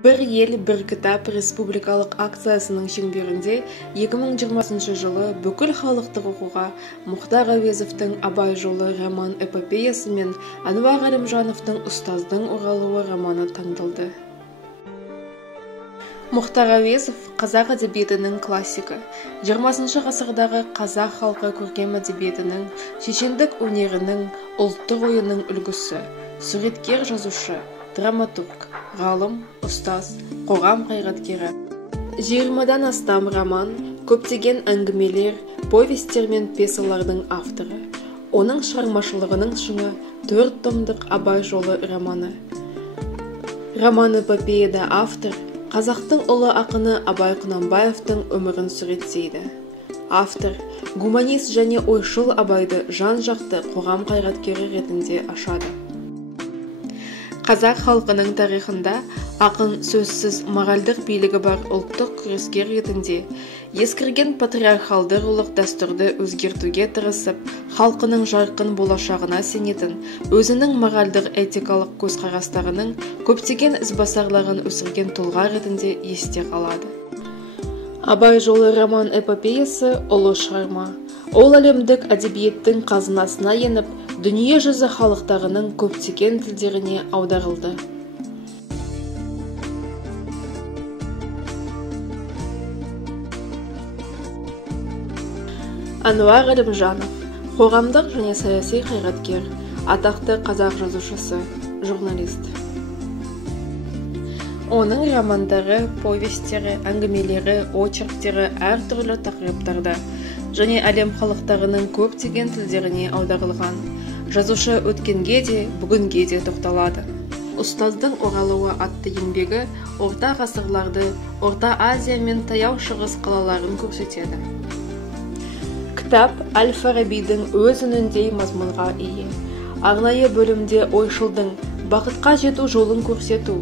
Бір ел, бір кітап республикалық акциясының шеңберінде 2020 жылы бүкіл халықтық оқуға Мұхтар Әуезовтің «Абай жолы» роман-эпопеясы мен Әнуар Әлімжановтың «Ұстаздың оралуы» романы таңдалды. Мұхтар Әуезов қазақ әдебиетінің классикі, 20 ғасырдағы қазақ халқы көркем әдебиетінің, шешендік өнерінің, ұлттық ойының үлгісі, суреткер, жазушы, драматург, ғалым, ұстаз, қоғам қайраткері. 20-дан астам роман, көптеген әңгімелер, повестер мен пьесалардың авторы. Оның шығармашылығының шыңы 4 томдық «Абай жолы» романы. Роман-эпопеяда автор қазақтың ұлы ақыны Абай Құнанбаевтың өмірін суреттейді. Автор гуманист және ойшыл Абайды жан-жақты қоғам қайраткері ретінде ашады. Қазақ халқының тарихында ақын сөзсіз моральдық билігі бар ұлттық күрескер ретінде ескірген патриархалды рулық дәстүрді өзгертуге тырысып, халқының жарқын болашағына сенетін, өзінің моральдық этикалық көзқарастарының көптеген ізбасарларын өсірген тұлға ретінде есте қалады. Абай жолы роман-эпопеясы ұлы шығарма. Ол әлемдік әдебиеттің қазынасына еніп, дүние жүзі халықтарының көптеген тілдеріне аударылды. Әнуар Әлімжанов, қоғамдық және саяси қайраткер, атақты қазақ жазушысы, журналист. Оның романдары, повестері, әңгімелері, очерктері әртүрлі тақырыптарда және әлем халықтарының көптеген тілдеріне аударылған. Жазушы өткенге де, бүгінге де тоқталады. «Ұстаздың оралуы» атты еңбегі орта ғасырларды, Орта Азия мен Таяу Шығыс қалаларын көрсетеді. Кітап Әл-Фарабидің өз үніндей мазмұнға ие. Арнайы бөлімде ойшылдың бақытқа жету жолын көрсету,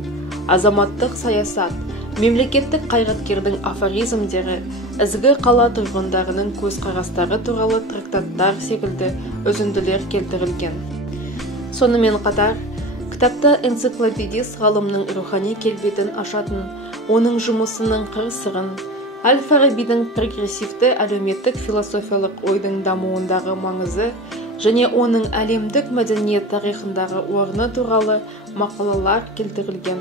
азаматтық саясат, мемлекеттік қайраткердің афоризмдері, ізгі қала тұрғындарының көзқарастары туралы трактаттар секілді үзінділер келтірілген. Сонымен қатар, кітапта энциклопедист ғалымның рухани келбетін ашатын, оның жұмысының қыр-сырын, Әл-Фарабидің прогрессивті әлеуметтік философиялық ойдың дамуындағы маңызы және оның әлемдік мәдениет тарихындағы орны туралы мақалалар келтірілген.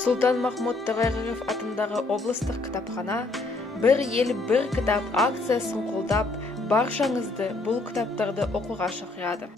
Сұлтанмахмұт Торайғыров атындағы облыстық кітапхана «Бір ел, бір кітап» акциясын қолдап, баршаңызды бұл кітаптарды оқуға шақырады.